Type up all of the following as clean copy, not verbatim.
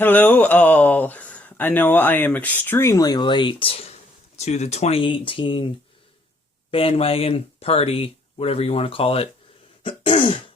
Hello all. I know I am extremely late to the 2018 bandwagon party, whatever you want to call it.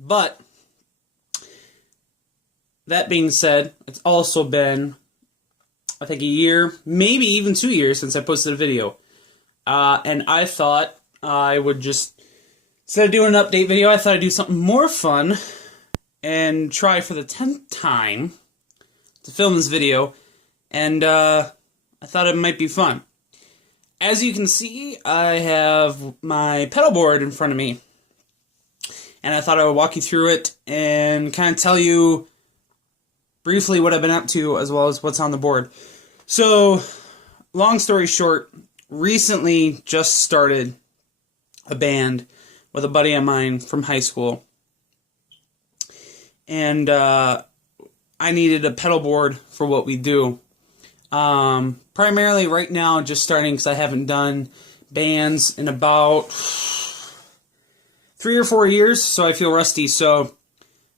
But that being said, it's also been, I think, a year, maybe even 2 years since I posted a video. And I thought I would just, instead of doing an update video, I thought I'd do something more fun and try for the 10th time to film this video, and I thought it might be fun. As you can see, I have my pedalboard in front of me, and I thought I would walk you through it and kind of tell you briefly what I've been up to as well as what's on the board. So, long story short, recently just started a band with a buddy of mine from high school, and I needed a pedal board for what we do. Primarily right now, just starting because I haven't done bands in about 3 or 4 years, so I feel rusty. So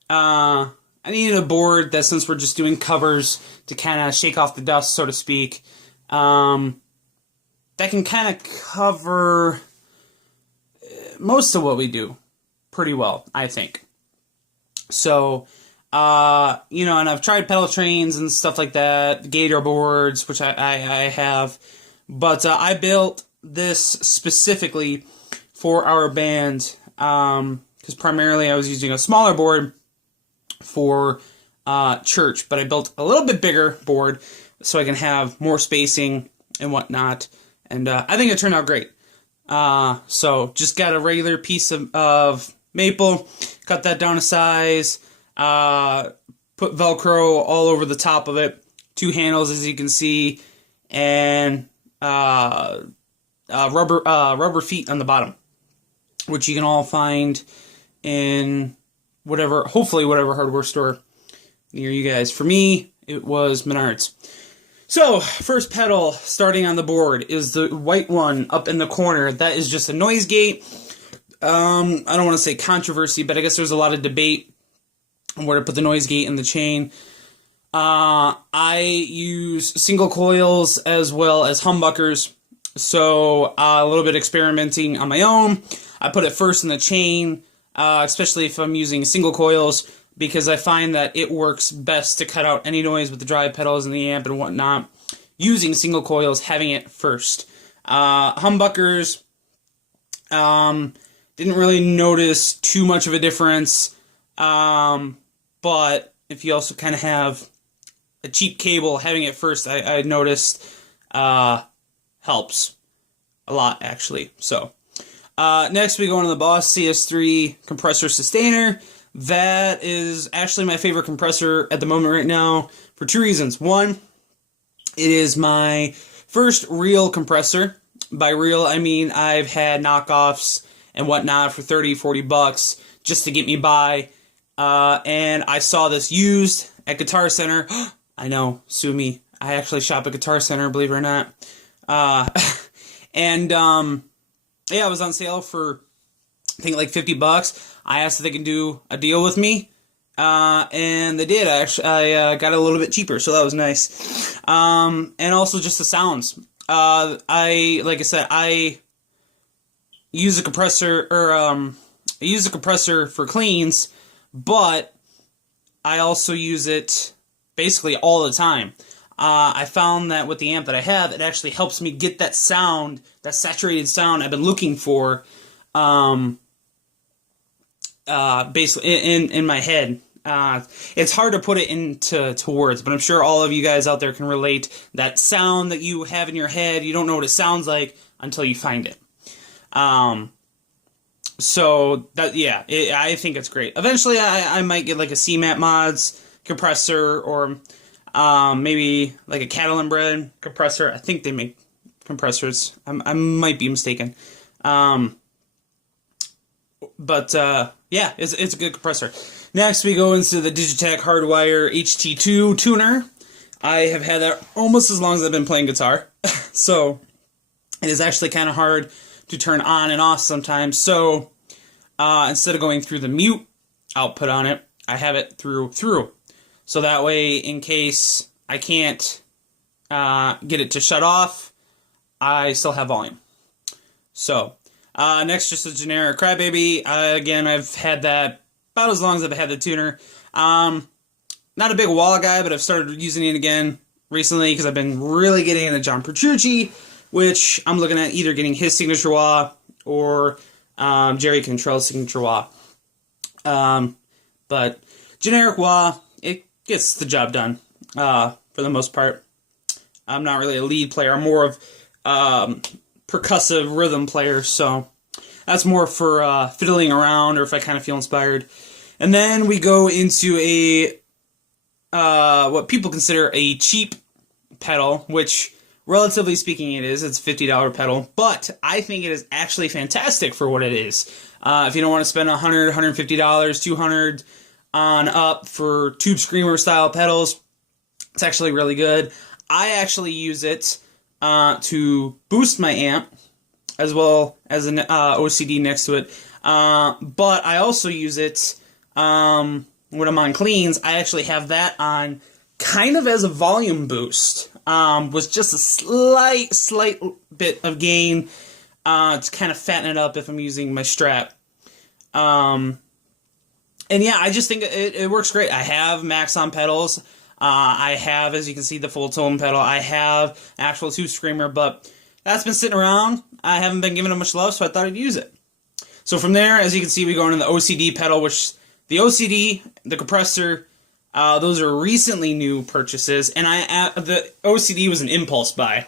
I needed a board that, since we're just doing covers, to kind of shake off the dust, so to speak, that can kind of cover most of what we do pretty well, I think. So, and I've tried pedal trains and stuff like that, gator boards, which I have, but I built this specifically for our band, because primarily I was using a smaller board for church, but I built a little bit bigger board so I can have more spacing and whatnot, and I think it turned out great. So just got a regular piece of maple, cut that down to size, put Velcro all over the top of it, 2 handles as you can see, and rubber feet on the bottom, which you can all find in hopefully whatever hardware store near you guys. For me, it was Menards. So, first pedal starting on the board is the white one up in the corner. That is just a noise gate. I don't want to say controversy, but I guess there's a lot of debate on where to put the noise gate in the chain. I use single coils as well as humbuckers, so a little bit experimenting on my own. I put it first in the chain, especially if I'm using single coils, because I find that it works best to cut out any noise with the drive pedals and the amp and whatnot, using single coils, having it first. Humbuckers, didn't really notice too much of a difference, but if you also kind of have a cheap cable, having it first, I noticed, helps a lot, actually. So, next we go into the Boss CS3 Compressor Sustainer. That is actually my favorite compressor at the moment right now, for 2 reasons. One, it is my first real compressor. By real, I mean I've had knockoffs and whatnot for 30, 40 bucks just to get me by. And I saw this used at Guitar Center. I know, sue me. I actually shop at Guitar Center, believe it or not. And yeah, it was on sale for, I think, like 50 bucks. I asked if they could do a deal with me, and they did. I got it a little bit cheaper, so that was nice. And also just the sounds. Like I said, I use a compressor, for cleans, but I also use it basically all the time. I found that with the amp that I have, it actually helps me get that sound, that saturated sound I've been looking for, basically in my head. It's hard to put it into words, but I'm sure all of you guys out there can relate. That sound that you have in your head, you don't know what it sounds like until you find it. So that, yeah, I think it's great. Eventually, I might get like a CMAT Mods compressor, or maybe like a Catalan Bread compressor. I think they make compressors. I might be mistaken. But yeah, it's a good compressor. Next, we go into the Digitech Hardwire HT2 tuner. I have had that almost as long as I've been playing guitar, so it is actually kind of hard to turn on and off sometimes. So instead of going through the mute output on it, I have it through. So that way, in case I can't get it to shut off, I still have volume. So, next, just a generic Crybaby. Again, I've had that about as long as I've had the tuner. Not a big wah guy, but I've started using it again recently because I've been really getting into John Petrucci, which I'm looking at either getting his signature wah or Jerry Cantrell's signature wah. But generic wah, it gets the job done for the most part. I'm not really a lead player. I'm more of percussive rhythm player, so that's more for fiddling around or if I kind of feel inspired. And then we go into a what people consider a cheap pedal, which relatively speaking it is. It's a $50 pedal, but I think it is actually fantastic for what it is. If you don't want to spend $100, $150, $200 on up for tube screamer style pedals, it's actually really good. I actually use it to boost my amp, as well as an OCD next to it. But I also use it when I'm on cleans. I actually have that on kind of as a volume boost, with just a slight bit of gain to kind of fatten it up if I'm using my Strat. And yeah, I just think it works great. I have Maxon pedals. I have, as you can see, the full tone pedal. I have actual tube screamer, but that's been sitting around. I haven't been giving it much love, so I thought I'd use it. So from there, as you can see, we go into the OCD pedal, which the OCD, the compressor, those are recently new purchases, and the OCD was an impulse buy. It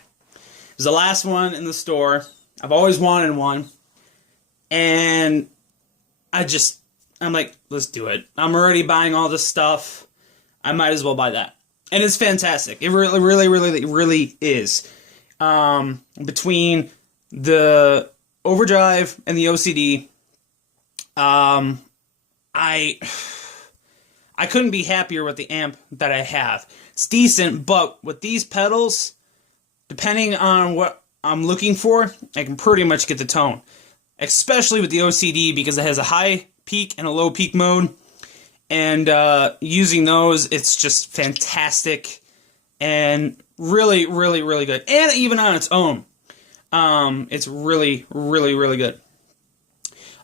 was the last one in the store. I've always wanted one, and I'm like, let's do it. I'm already buying all this stuff. I might as well buy that. And it's fantastic. It really is. Between the overdrive and the OCD, I couldn't be happier with the amp that I have. It's decent, but with these pedals, depending on what I'm looking for, I can pretty much get the tone. Especially with the OCD, because it has a high peak and a low peak mode. And using those, it's just fantastic and really good. And even on its own, it's really good.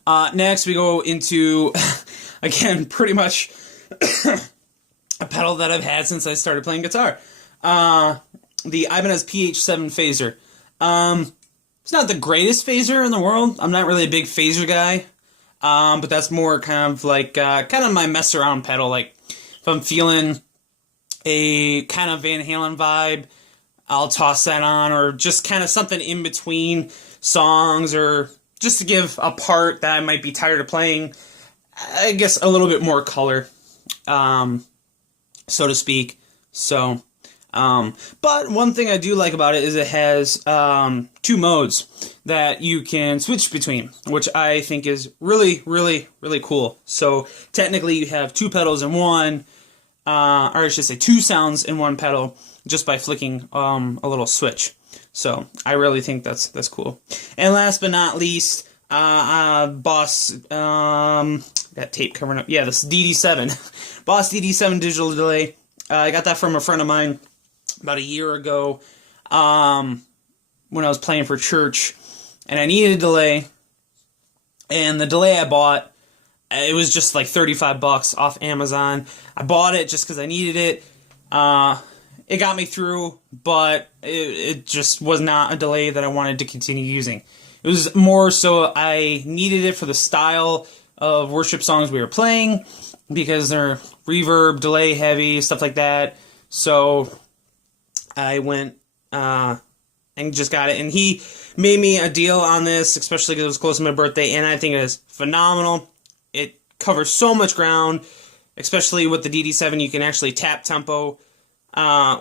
Next, we go into, again, pretty much a pedal that I've had since I started playing guitar. The Ibanez PH7 phaser. It's not the greatest phaser in the world. I'm not really a big phaser guy. But that's more kind of like, kind of my mess around pedal. Like, if I'm feeling a kind of Van Halen vibe, I'll toss that on, or just kind of something in between songs, or just to give a part that I might be tired of playing, I guess, a little bit more color, so to speak. So, but one thing I do like about it is it has two modes that you can switch between, which I think is really cool. So technically you have two pedals in one, or I should say two sounds in one pedal, just by flicking a little switch. So I really think that's cool. And last but not least, Boss, that tape covering up, yeah, this DD7, Boss DD7 digital delay. I got that from a friend of mine about a year ago, when I was playing for church, and I needed a delay, and the delay I bought, it was just like $35 off Amazon. I bought it just because I needed it. It got me through, but it just was not a delay that I wanted to continue using. It was more so I needed it for the style of worship songs we were playing, because they're reverb, delay heavy, stuff like that. So I went and just got it, and he made me a deal on this, especially because it was close to my birthday, and I think it is phenomenal. It covers so much ground, especially with the DD7. You can actually tap tempo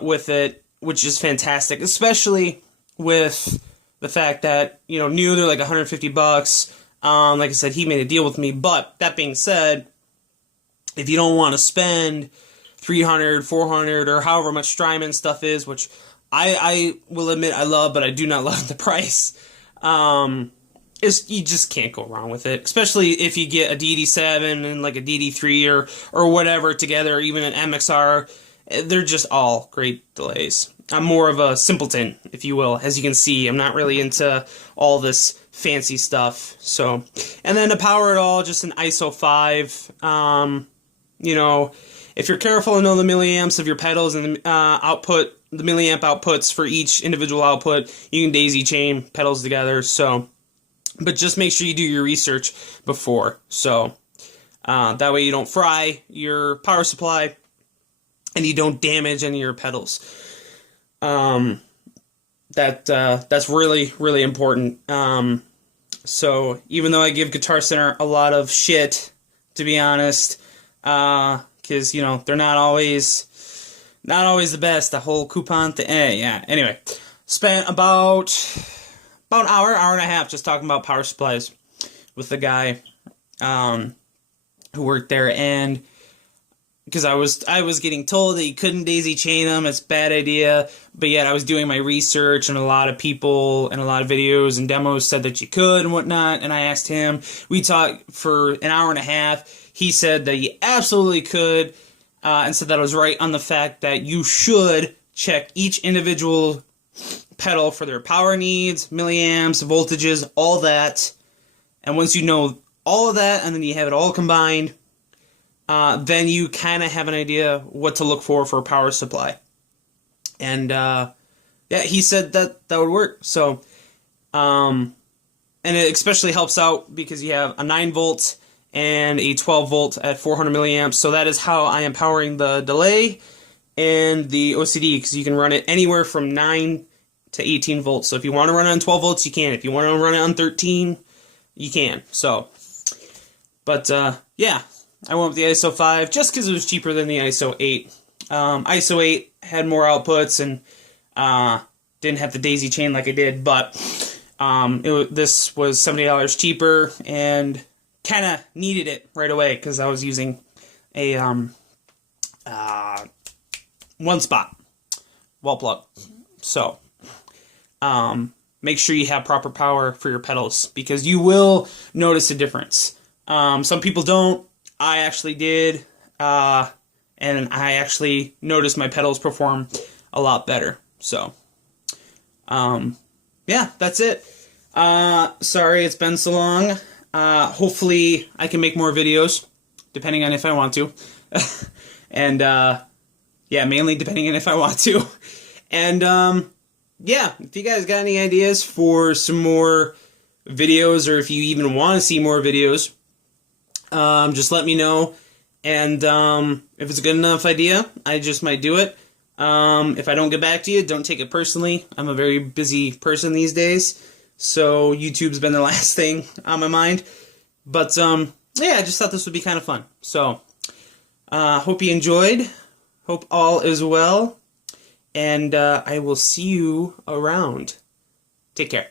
with it, which is fantastic, especially with the fact that, you know, new, they're like $150. Like I said, he made a deal with me, but that being said, if you don't want to spend $300, $400, or however much Strymon stuff is, which I will admit I love, but I do not love the price. you just can't go wrong with it, especially if you get a DD7 and like a DD3 or whatever together, or even an MXR. They're just all great delays. I'm more of a simpleton, if you will. As you can see, I'm not really into all this fancy stuff. So, and then to power it all, just an ISO 5. You know, if you're careful and know the milliamps of your pedals and the output, the milliamp outputs for each individual output, you can daisy chain pedals together. So, but just make sure you do your research before. So, that way you don't fry your power supply and you don't damage any of your pedals. That's really, really important. So even though I give Guitar Center a lot of shit, to be honest, because, you know, they're not always the best. The whole coupon thing, yeah. Anyway, spent about an hour and a half just talking about power supplies with the guy who worked there, and because I was getting told that you couldn't daisy chain them, it's a bad idea, but yet I was doing my research, and a lot of people and a lot of videos and demos said that you could and whatnot, and I asked him, we talked for an hour and a half, he said that you absolutely could, and said that I was right on the fact that you should check each individual pedal for their power needs, milliamps, voltages, all that, and once you know all of that, and then you have it all combined, then you kind of have an idea what to look for a power supply. And, yeah, he said that would work. So, and it especially helps out because you have a 9 volt and a 12 volt at 400 milliamps. So that is how I am powering the delay and the OCD, because you can run it anywhere from 9 to 18 volts. So if you want to run it on 12 volts, you can. If you want to run it on 13, you can. So, but, yeah. I went with the ISO 5 just because it was cheaper than the ISO 8. ISO 8 had more outputs and didn't have the daisy chain like I did, but this was $70 cheaper and kind of needed it right away because I was using a one spot wall plug. So make sure you have proper power for your pedals because you will notice a difference. Some people don't. I actually did, and I actually noticed my pedals perform a lot better. So, yeah, that's it. Sorry it's been so long. Hopefully I can make more videos, depending on if I want to. And, yeah, mainly depending on if I want to. And, yeah, if you guys got any ideas for some more videos, or if you even want to see more videos, just let me know, and if it's a good enough idea, I just might do it. If I don't get back to you, don't take it personally. I'm a very busy person these days, so YouTube's been the last thing on my mind. But, yeah, I just thought this would be kind of fun. So, hope you enjoyed. Hope all is well, and I will see you around. Take care.